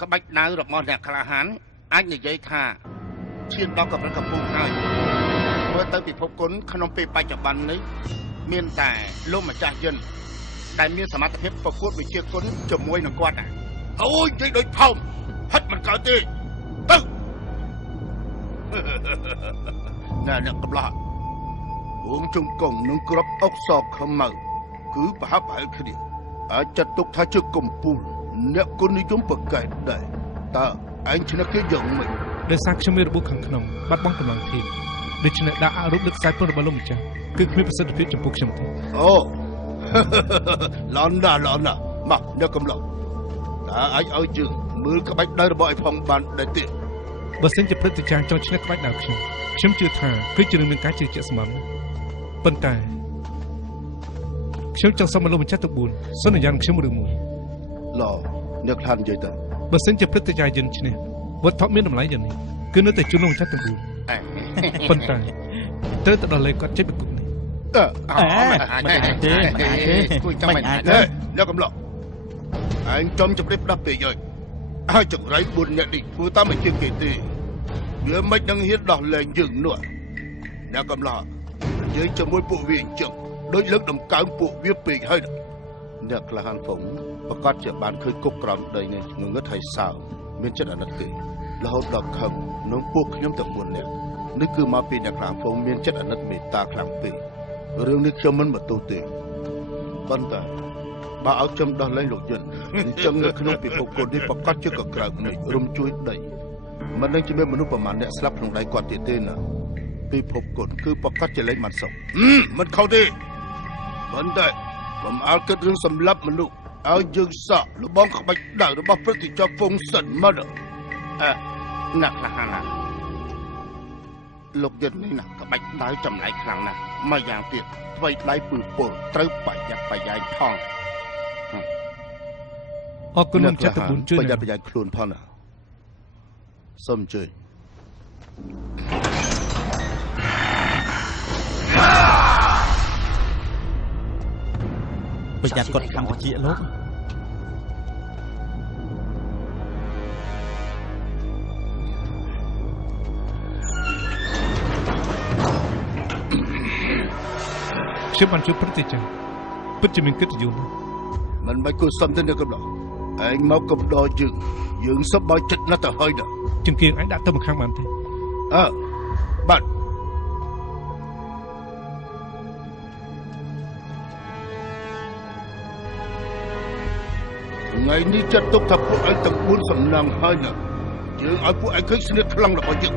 ក្បាច់ដៅរបស់អ្នកក្លាហានអាចនិយាយថាឈានដល់កម្រិតកំពូលហើយមើលទៅពិភពគុណក្នុងពេលបច្ចុប្បន្ននេះមានតែលោកម្ចាស់យិនដែលមានសមត្ថភាពប្រកួតវិជាគុណជាមួយនឹងគាត់អូយនិយាយដូចផោមហិតមិនកើតទេទៅណែអ្នកកំឡោះវងជង្គង់នឹងក្របអុកសខ្មៅគឺប្រហាប់ប្រហែលគ្នាអាចចាត់ទុកថាជាកំពូលអ្នកគុណនិយមប្រកែកដែរតើឯងឈ្នះគេយ៉ាងម៉េចដោយសារខ្ញុំមានរបួសខាងក្នុងបាត់បង់កម្លាំងធាតុដូច្នេះដាក់អរូបលើខ្សែពុនរបស់លោកម្ចាស់គឺគ្មានប្រសិទ្ធភាពចំពោះខ្ញុំទេអូឡនណាមកអ្នកកំឡោះតើអាចឲ្យយើងមើលក្បាច់ដៃរបស់ឯងផងបានដែរទេបើសិនជាព្រឹត្តិការណ៍ចង់ឈ្នះក្បាច់ដៃខ្ញុំជឿថាគឺជារឿងមានការជឿជាក់ស្មាំប៉ុន្តែខ្ញុំចង់សុំឲ្យលោកម្ចាស់ទាំង4សន្យានឹងខ្ញុំរឿងមួយឡអ្នកខ្លានិយាយទៅបើសិនជាព្រឹត្តិការណ៍យិនឈ្នះវត្ថុមានតម្លៃយ៉ាងនេះគឺនៅតែជូនលោកម្ចាស់ទាំង4ប៉ុន្តែត្រូវទៅដល់លេខគាត់ចេញពីគុកនេះមិនអាចទេគួយចាំមិនអាចទេអ្នកកំឡោះឯងចំជម្រាបដាស់ពេកហើយចង្រៃ4នាក់នេះធ្វើតាមអញ្ជើញគេទេវាមិននឹងហ៊ានដោះលែងយើងនោះអ្នកកំឡោះនិយាយជាមួយពួកវាអញ្ចឹងដូចលើកដំកើងពួកវាពេកហើយអ្នកក្លាហានហ្វុងប្រកាសជាបានឃើញគុកក្រោមដីនេះងងឹតហើយសើមានចិត្តអាណិតទេរហូតដល់ខឹងនឹងពួកខ្ញុំទាំង4នាក់នេះគឺមកពីអ្នកក្លាហានហ្វុងមានចិត្តអាណិតមេត្តាខ្លាំងពេករឿងនេះខ្ញុំមិនបន្ទោសទេប៉ុន្តែបើឲ្យខ្ញុំដោះលែងលោកយិនអញ្ចឹងនៅក្នុងពិភពគុណនេះប្រកាសជាកក្រើកនេះរំជួយដីមិនដឹងជាមានមនុស្សប្រមាណអ្នកស្លាប់ក្នុងដៃគាត់ទៀតទេណាពិភពគុណគឺប្រកាសជាលែងមិនសុខមិនខុសទេប៉ុន្តែបំអល់គិតរឿងសម្លាប់មនុស្សឲ្យយើងសក់លបងក្បាច់ដៅរបស់ព្រឹទ្ធាចារ្យហ្វុងសិនមកអ្នកខ្លះណាលោកយិននេះណាក្បាច់ដៅចម្លែកខ្លាំងណាស់មួយយ៉ាងទៀតថ្វីដៃពឺពលត្រូវប្រយ័ត្នប្រយែងផងអរគុណលោកចាស់ទាំង4ជួយប្រយ័ត្នប្រយែងខ្លួនផងណាសូមជួយប្រយ័ត្នគាត់ខាងវិជាលោកខ្ញុំបានជួយព្រឹត្តិការណ៍ពិតជាមានកិត្តិយសមិនបាច់គួរសមទេអ្នកកំឡោះឯងមកកំដរយើងសប្បាយចិត្តណាស់ទៅហើយណាចង្គៀងឯងដាក់ទៅម្ខាងបានទេបាទថ្ងៃនេះចាត់ទុកថាពួកឯងទាំង4សំណាងហើយណាយើងឲ្យពួកឯងឃើញស្នៀតខ្លាំងរបស់យើង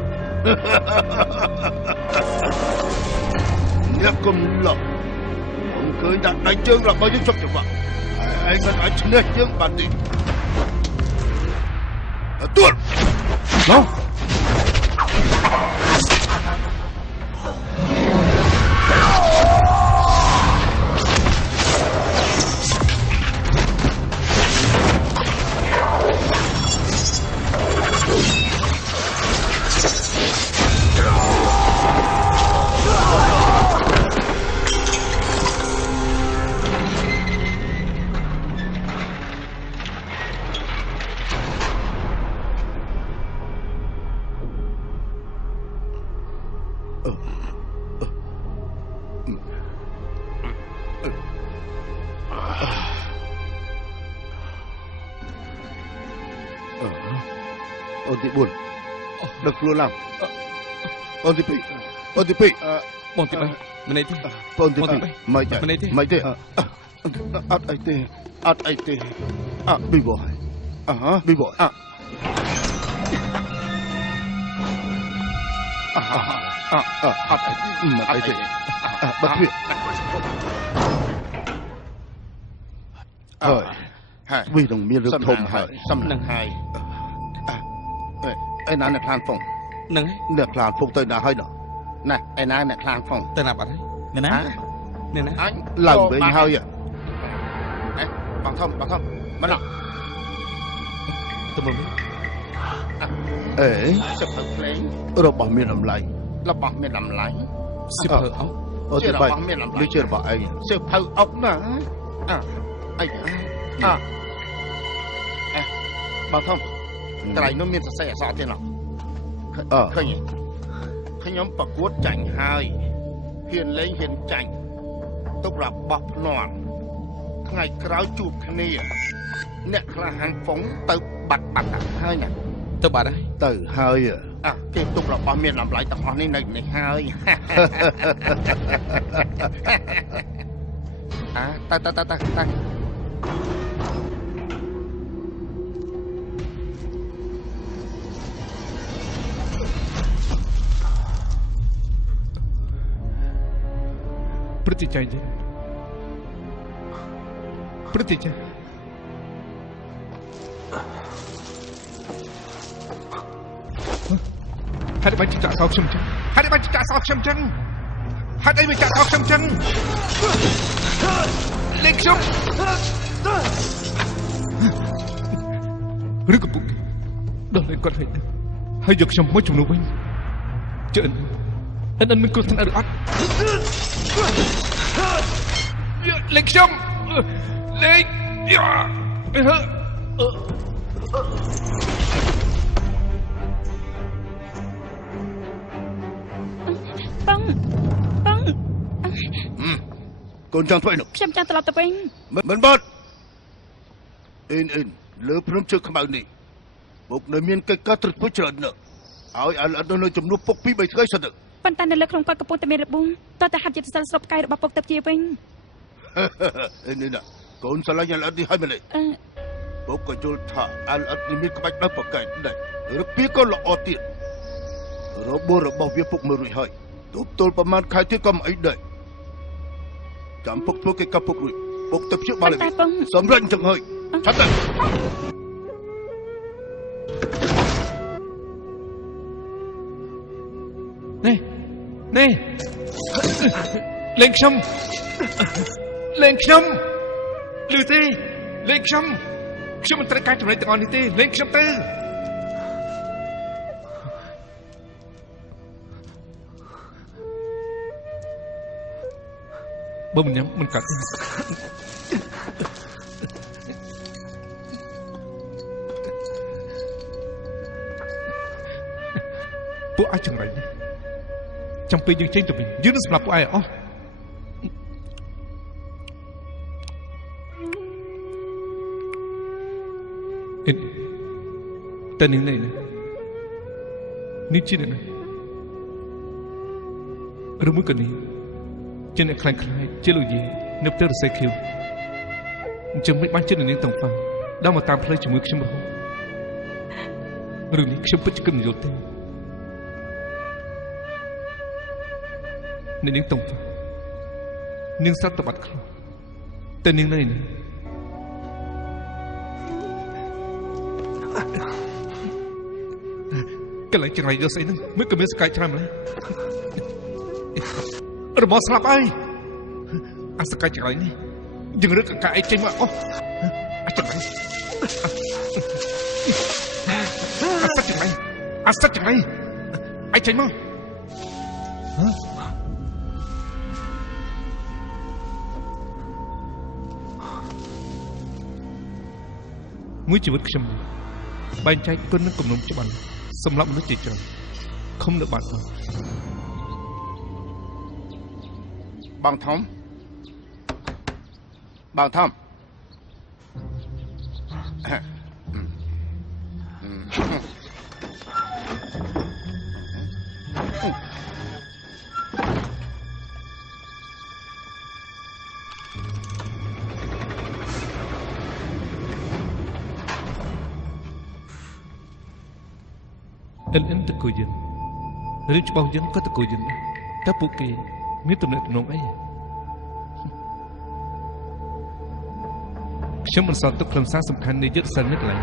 អ្នកកំឡោះឃើញដាក់ដៃជើងរបស់យើងជប់ច្បាស់ឯងមិនអាចឈ្នះយើងបានទេទួលឡោះអូនទី4ដឹកខ្លួនឡើងអូនទី2បងទី3ម្នេះទេបងទី2មិនទេអត់អីទេប៊ីបយប៊ីបយអត់អីទេបាត់វាហើយវានឹងមានរឿងធំហើយសំនឹងហើយឯណាអ្នកខ្លានហ្វុងនឹងអ្នកខ្លានហ្វុងទៅណាហើយណាឯណាអ្នកខ្លានហ្វុងទៅណាបាត់ហើយណាអញឡើងវិញហើយបងធំមកណោះទៅមើលសិភៅភ្លេងរបស់មានតម្លៃសិភៅអុកអូទី3ដូចជារបស់ឯងសិភៅអុកណាអីបងធំ ត្រៃនោះមានសរសេរអក្សរទៀតណោះឃើញខ្ញុំប្រកួតចាញ់ហើយហ៊ានលេងហ៊ានចាញ់ទុករបស់ភ្នាល់ថ្ងៃក្រោយជួបគ្នាអ្នកក្លាហានហ្វុងទៅបាត់ហើយណា ទៅបាត់ហើយ ទៅហើយគេទុករបស់មានតម្លៃទាំងអស់នេះនៅនេះហើយទៅព្រឹត្តិច័យព្រឹត្តិច័យហេតុអីបានចាក់សោខ្ញុំចឹងហេតុអីបានចាក់សោខ្ញុំចឹងហេតុអីបានចាក់សោខ្ញុំចឹងលេងខ្ញុំឬក៏ពុកដល់លេងគាត់ហើយយកខ្ញុំមកជំនួសវិញជឿអិនមានគ្រោះថ្នាក់ឬអត់លេងខ្ញុំលេងបងកូនចង់ធ្វើនោះ ខ្ញុំចង់ត្រឡប់ទៅវិញ មិនបាត់អ៊ីនលើព្រំជើងខ្មៅនេះពុកនៅមានកិច្ចការត្រឹមធ្វើច្រើនណាស់ឲ្យអត់នៅជំនួសពុក2-3ថ្ងៃសិនទៅ ប៉ុន្តែនៅលើក្នុងគាត់កំពុងតែមានរបួសតើតាហាត់ជាសិលស្រុបកាយរបស់ពុកទៅជាវិញ នេះណាកូនស្រឡាញ់អត់នេះឲ្យម្លេះពុកក៏យល់ថាអត់នេះមានក្បាច់ដល់ប្រកែកដែររពីក៏ល្អទៀតរបួសរបស់វាពុកមើលរួចហើយទប់ទល់ប្រមាណខែទៀតក៏មិនអីដែរចាំពុកធ្វើកិច្ចការពុករួចពុកទៅព្យាបាលវិញសម្រាប់ចឹងហើយឆាប់ទៅនេះលេងខ្ញុំឮទេលេងខ្ញុំមិនត្រូវការចំណុចទាំងអស់នេះទេលេងខ្ញុំទៅបើមិនញ៉ាំមិនកាត់ទេពួកអាចចង្រៃនេះចាំពេលយើងចេញទៅវិញយើងនឹងសម្រាប់ពួកឯងអស់តែនេះជាអ្នកណាឬមួយក៏នេះជាអ្នកខ្លាំងជាលោកយាយនៅផ្ទះរសេខៀវអញ្ចឹងមិនបានជិតនាងតង់ហ្វាំដល់មកតាមផ្លូវជាមួយខ្ញុំរហូតរឿងនេះខ្ញុំពិតជាគិតមិនយល់ទេនាងតង់ហ្វាំនាងសត្វតបាត់ខ្លួនតែនាងនៅនេះកន្លែងចង្រៃយកស្អីហ្នឹងមិនក៏មានសកាយច្រើនម្ល៉េះរបស់ស្លាប់អីអាសកាយចង្រៃនេះយើងរឹកកកាអីចេញមកអូអាចង្រៃអាសចង្រៃអីចេញមកមួយជីវិតខ្ញុំបែងចែកគុណនឹងគំនុំច្បាស់សម្រាប់មនុស្សជាច្រើនខំនៅបាត់បងធំអិនតកូយិនរឿងច្បាស់យិនក៏តកូយិនតែពួកគេមានទំនាក់ទំនងអីខ្ញុំមិនសន្ទុកខ្លឹមសារសំខាន់នៃយុទ្ធសាស្ត្រនេះឡើយ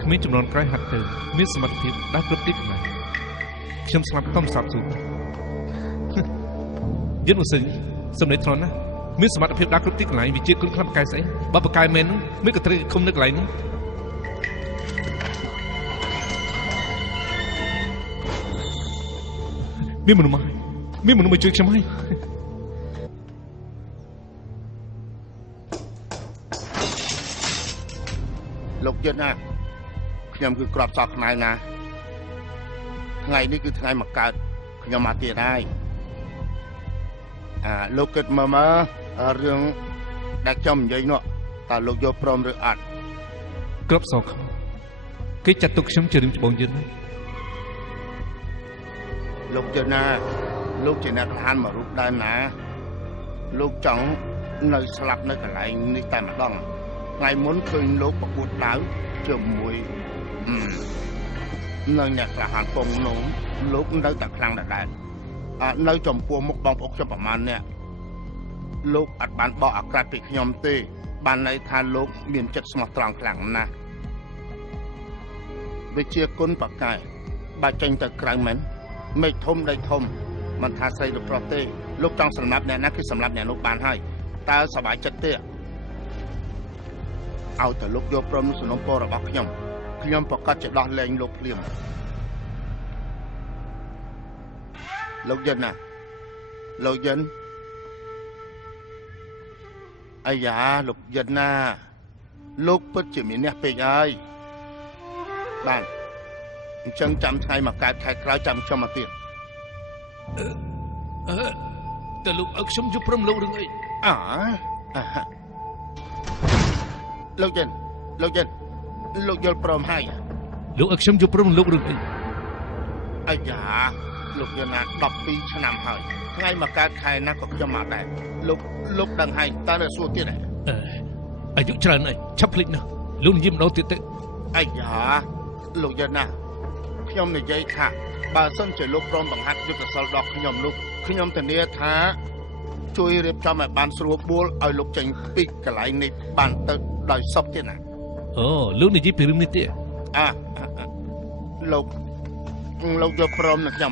គ្មានចំនួនក្រោយហាត់ទៅមានសមត្ថភាពដើរគ្រប់ទីកន្លែងខ្ញុំស្លាប់កំសាប់ស៊ូយិនមិនសិនសំដីធ្លន់ណាមានសមត្ថភាពដើរគ្រប់ទីកន្លែងវាជាគុណខ្លាំងកាយស្អីបើបកាយមែនហ្នឹងមិនក៏ត្រូវឃុំនៅកន្លែងហ្នឹងមានមនុស្សមកជួយខ្ញុំហើយលោកយិនណា ខ្ញុំគឺក្របសក់ខ្នៅណាថ្ងៃនេះគឺថ្ងៃមកកើតខ្ញុំមកទៀតហើយលោកគិតមើលរឿងដែលខ្ញុំនិយាយនោះតើលោកយកព្រមឬអត់ ក្របសក់គេចាត់ទុកខ្ញុំជារឿងច្បងយិន លោកជឿណាលោកជាអ្នកក្លាហានមួយរូបដែរណាលោកចង់នៅស្លាប់នៅកន្លែងនេះតែម្ដងថ្ងៃមុនឃើញលោកប្រកួតដាវជាមួយនៅអ្នកក្លាហានពងនោះលោកនៅតែខ្លាំងដដែលនៅចំពោះមុខបងប្អូនខ្ញុំប្រមាណអ្នកលោកអត់បានបកអាក្រក់ពីខ្ញុំទេបានន័យថាលោកមានចិត្តស្មោះត្រង់ខ្លាំងណាស់វិជាគុណបកាយបើចេញទៅក្រៅមែនមេឃធំដីធំមិនថាស្រីឬប្រុសទេលោកចង់សម្លាប់អ្នកណាគឺសម្លាប់អ្នកនោះបានហើយតើសប្បាយចិត្តទេឲ្យតែលោកយកព្រមនឹងសំណុំពររបស់ខ្ញុំប្រកាសជាដោះលែងលោកភ្លាមលោកយិនណាលោកយិនអាយ៉ាលោកយិនណាលោកពិតជាមានអ្នកពេកហើយបានអញ្ចឹងចាំថ្ងៃមកកើតខែក្រោយចាំខ្ញុំមកទៀតតើលោកឲ្យខ្ញុំយល់ព្រមលោករឿងអីលោកយិនលោកយល់ព្រមហើយលោកឲ្យខ្ញុំយល់ព្រមលោករឿងអីអាយ៉ាលោកយិនណា12ឆ្នាំហើយថ្ងៃមកកើតខែណាក៏ខ្ញុំមកដែរលោកដឹងហើយតើនៅសួរទៀតអាយុច្រើនអីឆាប់ភ្លេចណាលោកនិយាយម្ដងទៀតទៅអាយ៉ាលោកយិនណាខ្ញុំនិយាយថាបើសិនជាលោកព្រមបង្ហាត់យុទ្ធសាស្ត្រដល់ខ្ញុំនោះខ្ញុំធានាថាជួយរៀបចំឲ្យបានស្រួលបួលឲ្យលោកចេញពីកន្លែងនេះបានទៅដោយសុខទៀតណាអូលោកនិយាយពីរឿងនេះទេលោកយកព្រមនឹងខ្ញុំ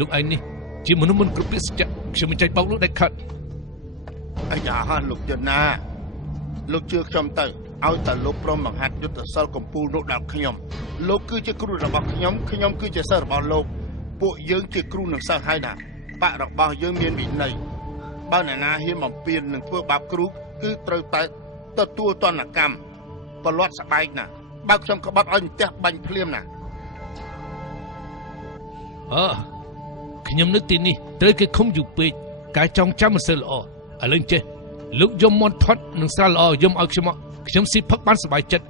លោកឯងនេះជាមនុស្សមិនគ្រប់ពាក្យសច្ចៈខ្ញុំមិនចាញ់បោកលោកដាច់ខាត់អាយ៉ាលោកយិនណាលោកជឿខ្ញុំទៅឲ្យតែលោកព្រមបង្ហាត់យុទ្ធសាស្ត្រកម្ពុជានោះដល់ខ្ញុំលោកគឺជាគ្រូរបស់ខ្ញុំគឺជាសិស្សរបស់លោកពួកយើងជាគ្រូនឹងសិស្សហើយណាបករបស់យើងមានវិន័យបើអ្នកណាហ៊ានបំពាននឹងធ្វើបាបគ្រូគឺត្រូវតែទទួលទណ្ឌកម្មប្រឡាត់ស្បែកណាបើខ្ញុំក្បត់ឲ្យផ្ទះបាញ់ភ្លាមណាខ្ញុំនឹកទីនេះត្រូវគេខំយូរពេកការចងចាំមិនសូវល្អឥឡូវចេះលោកយំមន់ផាត់នឹងស្រាលល្អយំឲ្យខ្ញុំស៊ីផឹកបានសប្បាយចិត្ត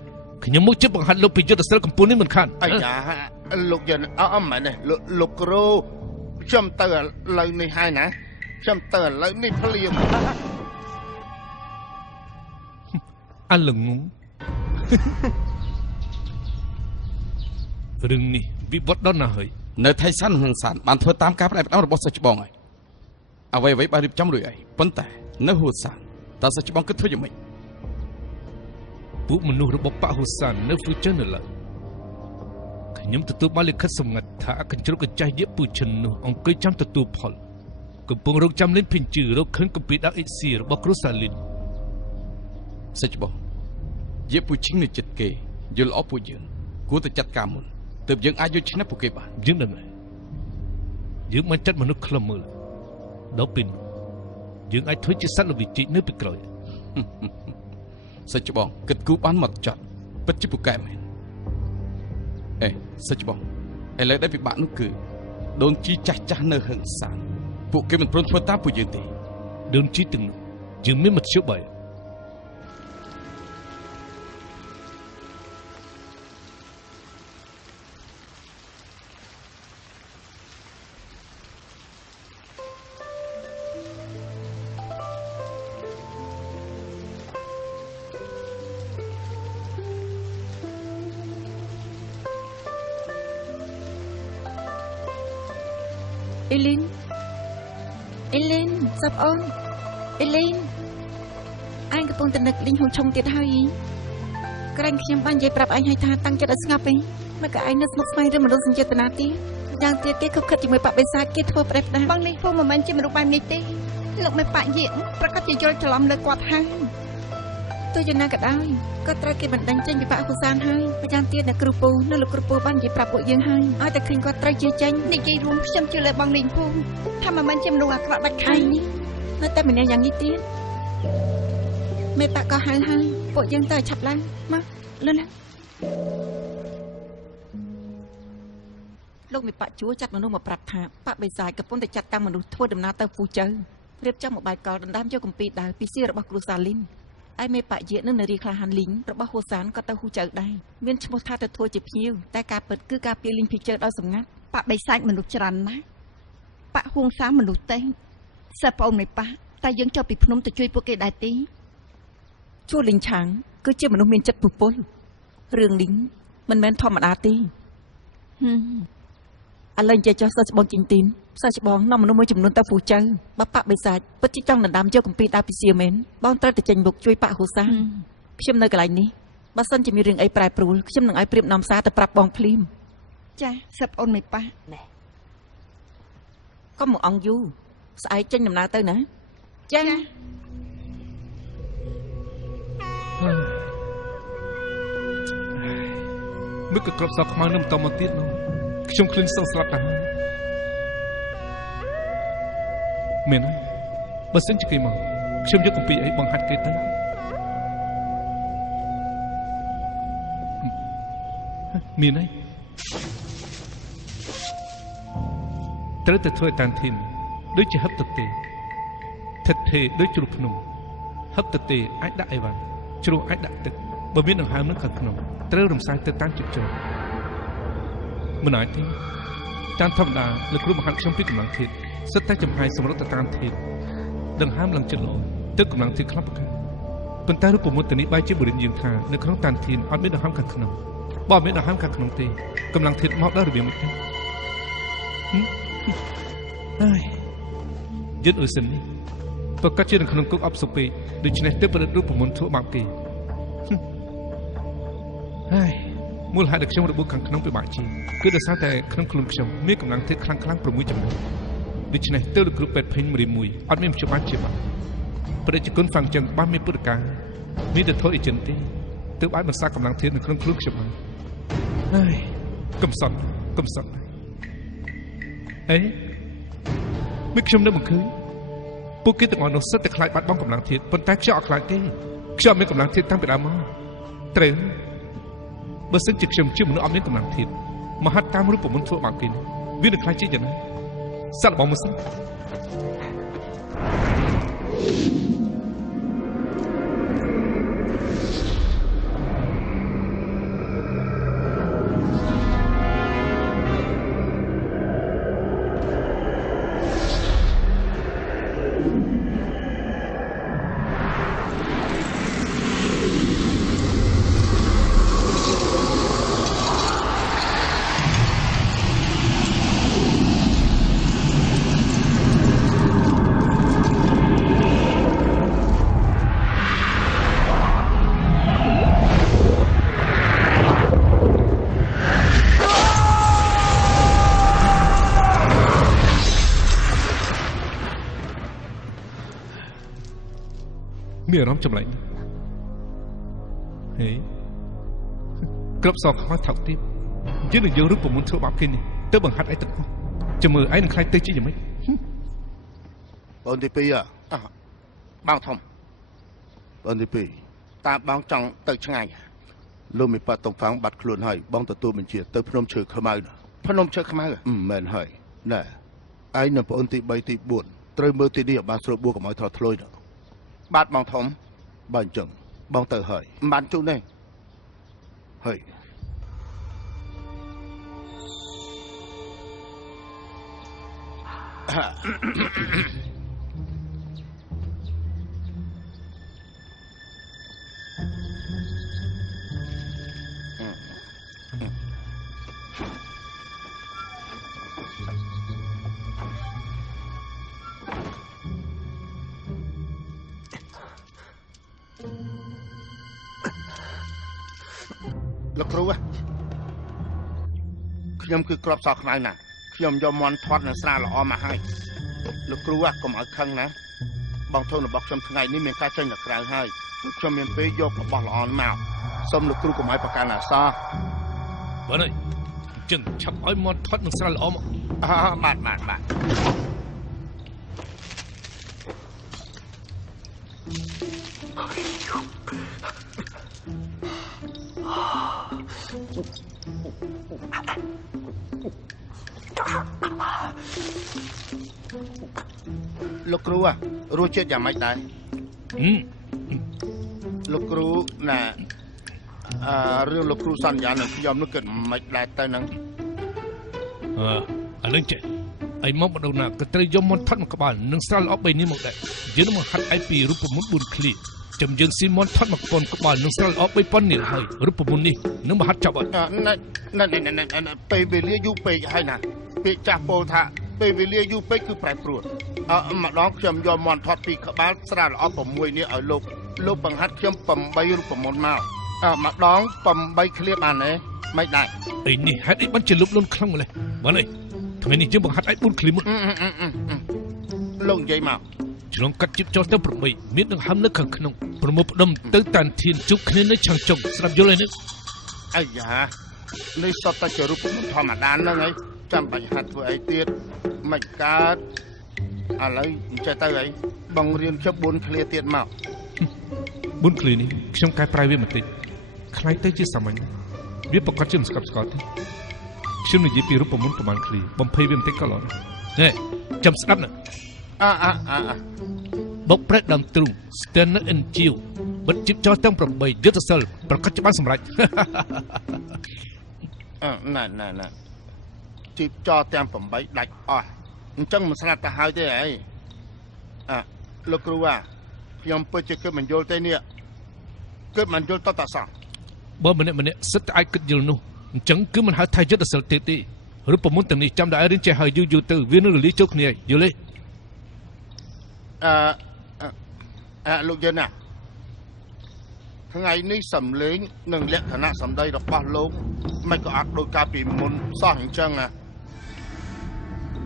ខ្ញុំមកជិះបង្ហាត់លោកពីយុទ្ធសាស្ត្រកម្ពុជានេះមិនខានអាយ៉ាលោកយិនអមមែនទេលោកគ្រូខ្ញុំទៅឥឡូវនេះហើយណាខ្ញុំទៅឥឡូវនេះភ្លាមអាលងងរឿងនេះវិវត្តដល់ណាហើយនៅថៃសានហឹងសានបានធ្វើតាមការផ្ដែផ្ដាំរបស់សិស្សច្បងហើយអ្វីបានរៀបចំរួចហើយប៉ុន្តែនៅហួសានតើសិស្សច្បងគិតធ្វើយ៉ាងម៉េចពួកមនុស្សរបស់ប៉ាហ៊ូសាននៅហ្វូចិននៅឡើយខ្ញុំទទួលបានលិខិតសម្ងាត់ថាអកញ្ជ្រុកកញ្ចាស់យេពូឈិននោះអង្គុយចាំទទួលផលកំពុងរកចាំលេងភិនជឺរកឃើញកម្ពីដាក់អ៊ីស៊ីរបស់គ្រូសាលីនសិស្សច្បងយេពូឈិននៅចិត្តគេយល់អស់ពួកយើងគួរតែចាត់ការមុនទើបយើងអាចយកឈ្នះពួកគេបានយើងដឹងហើយយើងមិនចាត់មនុស្សខ្លឹមមើលដល់ពេលយើងអាចធ្វើជាសត្វល្វីជីកនៅពីក្រោយសិស្សច្បងគិតគូបានមកចត់ពិតជាពូកែមែនសិស្សច្បងឥឡូវដែលពិបាកនោះគឺដូនជីចាស់នៅហឹងសានពួកគេមិនព្រមធ្វើតាមពួកយើងទេដូនជីទាំងនោះយើងមានមធ្យោបាយអេលីនសាប់អូនអេលីនអញកំពុងតែនឹកលីងហូចឆុងទៀតហើយក្រែងខ្ញុំបាននិយាយប្រាប់អញឲ្យថាតាំងចិត្តឲ្យស្ងប់ឯងមកក៏ឯងនៅស្មុគស្មាញឬមនោសញ្ចេតនាទៀតយ៉ាងទៀតគេខុសខិតជាមួយបបិសាចគេធ្វើប្រេះផ្ដាស់បងនេះពូមិនមែនជាមនុស្សបែបនេះទេលោកមេបាក់យាកប្រកាសជាយល់ច្រឡំលើគាត់ហើយទោះយ៉ាងណាក៏ដោយក៏ត្រូវគេបណ្ដឹងចេញពីបាក់ហ៊ូសានហើយម្យ៉ាងទៀតអ្នកគ្រូពូនៅលោកគ្រូពូបាននិយាយប្រាប់ពួកយើងហើយឲ្យតែឃើញគាត់ត្រូវជាចេញនិយាយរួមខ្ញុំជឿលើបងលីងពូថាមិនមែនជាមនុស្សអាក្រក់ដាច់ខាតនេះនៅតែម្នាក់យ៉ាងនេះទៀតមេបាក់ក៏ហៅហើយពួកយើងទៅឆាប់ឡើងមកលឿនឡើង លោកមេបាក់ជួចាត់មនុស្សមកប្រាប់ថាបាក់បិសាចកំពុងតែចាត់តាំងមនុស្សធ្វើដំណើរទៅហ្វូជើរៀបចំមួយបាយកលដណ្ដើមយកកំពីដើរពីសៀរបស់គ្រូសាលីនឯមេបាក់យានិងនារីក្លាហានលីងរបស់ហ៊ូសានក៏ទៅហ៊ូជើដែរមានឈ្មោះថាទៅធ្វើជាភ្ញៀវតែការពិតគឺការពារលីងភីជើដោយសម្ងាត់បាក់បិសាចមនុស្សច្រើនណាស់បាក់ហួងសាមនុស្សតេងសិស្សប្អូនមេប៉ាតែយើងចុះពីភ្នំទៅជួយពួកគេដែរទេជួលីងឆាងគឺជាមនុស្សមានចិត្តពុពលរឿងនេះមិនមែនធម្មតាទេឥឡូវនិយាយចុះសិស្សច្បងជីងទីនសិស្សច្បងនាំមនុស្សមួយចំនួនទៅហ្វូជើបាក់បិសាចពិតជាចង់ដណ្ដើមយកកំពីដើរពីសៀមែនបងត្រូវតែចេញមុខជួយប៉ាក់ហ៊ូសាខ្ញុំនៅកន្លែងនេះបើសិនជាមានរឿងអីប្រែប្រួលខ្ញុំនឹងឲ្យព្រៀបនាំសារទៅប្រាប់បងភ្លាមចាសិស្សប្អូនមេប៉ាណែកុំមកអង្គយូស្អែកចេញដំណើរទៅណាចាមើលក៏ក្របសក់ខ្មៅនឹងបន្តមកទៀតនោះខ្ញុំឃ្លានសឹងស្លាប់ទៅហើយមែនហើយបើសិនជាគេមកខ្ញុំយកកំពីអីបង្ហាត់គេទៅមានហើយត្រូវតែធ្វើតាមធានដូចជាហឹបទៅទេថិតថេរដូចជ្រុះភ្នំហឹបទៅទេអាចដាក់អីវ៉ាន់ជ្រុះអាចដាក់ទឹកបើមានដង្ហើមនឹងខាងក្នុងត្រូវរំសាយទៅតាមចិត្តចូលមិនអាចទេតាមធម្មតាលោកគ្រូបង្ហាត់ខ្ញុំពីកម្លាំងធាតុសិតតែចំហាយសម្រុតទៅតាមធាតុដង្ហើមឡើងចិត្តល្អទឹកកម្លាំងធាតុខ្លះប្រការប៉ុន្តែរូបមន្តនេះបែរជាបរិញ្ញាយើងថានៅក្នុងតានធានអត់មានដង្ហើមខាងក្នុងបើមានដង្ហើមខាងក្នុងទេកម្លាំងធាតុមកដល់របៀបនេះហើយយឺតអ៊ុសិននេះប្រកាសជានៅក្នុងគុកអបសុពេកដូច្នេះទើបប្រឌិតរូបមន្តធ្វើបាបគេហើយមូលហេតុដែលខ្ញុំរបួសខាងក្នុងពិបាកជាងគឺដោយសារតែក្នុងខ្លួនខ្ញុំមានកម្លាំងធាតុខ្លាំងៗ6ចំណុចដូច្នេះទើបលោកគ្រូពេទ្យភេញមួយអត់មានមជ្ឈបានជាបាក់ប្រជាជនហ្វាំងចឹងបានមានពុទ្ធកាមានតែធ្វើអីចិនទេទើបអាចបន្សាកម្លាំងធាតុនៅក្នុងខ្លួនខ្ញុំបានហើយកំសត់អីមិនខ្ញុំនៅបង្ខើពួកគេទាំងអស់នោះសិតតែខ្លាចបាត់បង់កម្លាំងធាតុប៉ុន្តែខ្ញុំអត់ខ្លាចទេខ្ញុំមានកម្លាំងធាតុតាំងពីដើមមកត្រូវបើសិនជាខ្ញុំជាមនុស្សអត់មានកម្លាំងធាតុមហិតតាមរូបមន្តធ្វើបាបគេវានឹងខ្លាចជាយ៉ាងណាសាក់បងមើលសិនមានអារម្មណ៍ចម្លែកហេក្របសខ្មៅថោកទៀតយើងនឹងយករូបមន្តធ្វើបាបគេនេះទៅបង្ហាត់ឯទឹកមកចាំមើលឯងនឹងខ្លាចទៅជាយ៉ាងម៉េចបងទី2បងធំបងទី2តើបងចង់ទៅឆ្ងាយលោកមេប៉ាតុងហ្វាំងបាត់ខ្លួនហើយបងទទួលបញ្ជាទៅភ្នំឈើខ្មៅមែនហើយណែឯងនៅប្អូនទី3ទី4ត្រូវមើលទីនេះឲ្យបានស្រួលបួកុំឲ្យថតធ្លុយបាទបងធំបើអញ្ចឹងបងទៅហើយមិនបានជួបទេហើយលោកគ្រូខ្ញុំគឺក្របសខ្មៅណាខ្ញុំយកមន់ធាត់នៅស្រាល្អមកហើយលោកគ្រូកុំឲ្យខឹងណាបងធំរបស់ខ្ញុំថ្ងៃនេះមានការចេញទៅក្រៅហើយខ្ញុំមានពេលយករបស់ល្អមកសូមលោកគ្រូកុំឲ្យប្រកាន់អាសោះបងអើយចឹងឆាប់ឲ្យមន់ធាត់នឹងស្រាល្អមកបាទ លោកគ្រូរសជាតិយ៉ាងម៉េចដែរលោកគ្រូណារឿងលោកគ្រូសន្យានឹងខ្ញុំនោះគិតមិនដែរទៅនឹងអានឹងចេះអីមកបដូរណាក៏ត្រូវយកមន់ថត់មកក្បាលនឹងស្រាលអប3នេះមកដែរយើងមកហាត់ឯពីរូបមន្ត4ឃ្លីចាំយើងស៊ីមន់ថត់មកកូនក្បាលនឹងស្រាលអប3000នេះហើយរូបមន្តនេះនឹងមកហាត់ចាប់អត់ពេលវេលាយូរពេកហើយណាពាក្យចាស់ពោលថាពេលវេលាយូរពេកគឺប្រែប្រួលម្ដងខ្ញុំយកមន់ថត់ពីក្បាលស្រាលអប6នេះឲ្យលោកបង្ហាត់ខ្ញុំ8រូបមន្តម្ដង8ឃ្លៀបអានេះមិនដែរអីនេះហេតុអីបានជាលុបលុនខ្លាំងម្ល៉េះបានអីថ្ងៃនេះយើងបង្ហាត់ឯ4ឃ្លីមកលោកនិយាយមកឆ្លងកាត់ជីបចោលទៅ8មាននឹងហាំនៅខាងក្នុងប្រមូលផ្ដុំទៅតានធានជុកគ្នានៅឆាំងចុងស្ដាប់យល់ហើយនេះអាយ៉ានេះសតតែជារូបមន្តធម្មតាហ្នឹងហើយចាំបាច់ហាត់ធ្វើអីទៀតមិនកើតឥឡូវអញ្ចឹងទៅហើយបងរៀនខ្ញុំ4ឃ្លាទៀតមក4ឃ្លានេះខ្ញុំកែប្រែវាបន្តិចខ្លាយទៅជាសាមញ្ញវាប្រកាសជាមិនស្កប់ស្កល់ទេខ្ញុំនិយាយពីរូបមន្តប្រមាណឃ្លាបំភ័យវាបន្តិចក៏ល្អដែរចាំស្ដាប់ណាបុកប្រេតដើមទ្រូង Stanner and Jill បិទជីបចោលទាំង8យុទ្ធសិលប្រកាសច្បាស់សម្រេចណាជីបចោលទាំង8ដាច់អស់អញ្ចឹងមិនស្ងាត់ទៅហើយទេអីលោកគ្រូខ្ញុំពិតជាគិតមិនយល់ទេនេះគិតមិនយល់តតសោះបើម្នាក់សិតតែអាចគិតយល់នោះអញ្ចឹងគឺមិនហៅថាយុទ្ធសិលទេរូបមន្តទាំងនេះចាំតែរៀនចេះហើយយូរទៅវានឹងរលាយចូលគ្នាយល់ទេលោកយិនថ្ងៃនេះសំលេងនិងលក្ខណៈសម្ដីរបស់លោកមិនក៏អត់ដោយការពីមុនសោះអញ្ចឹង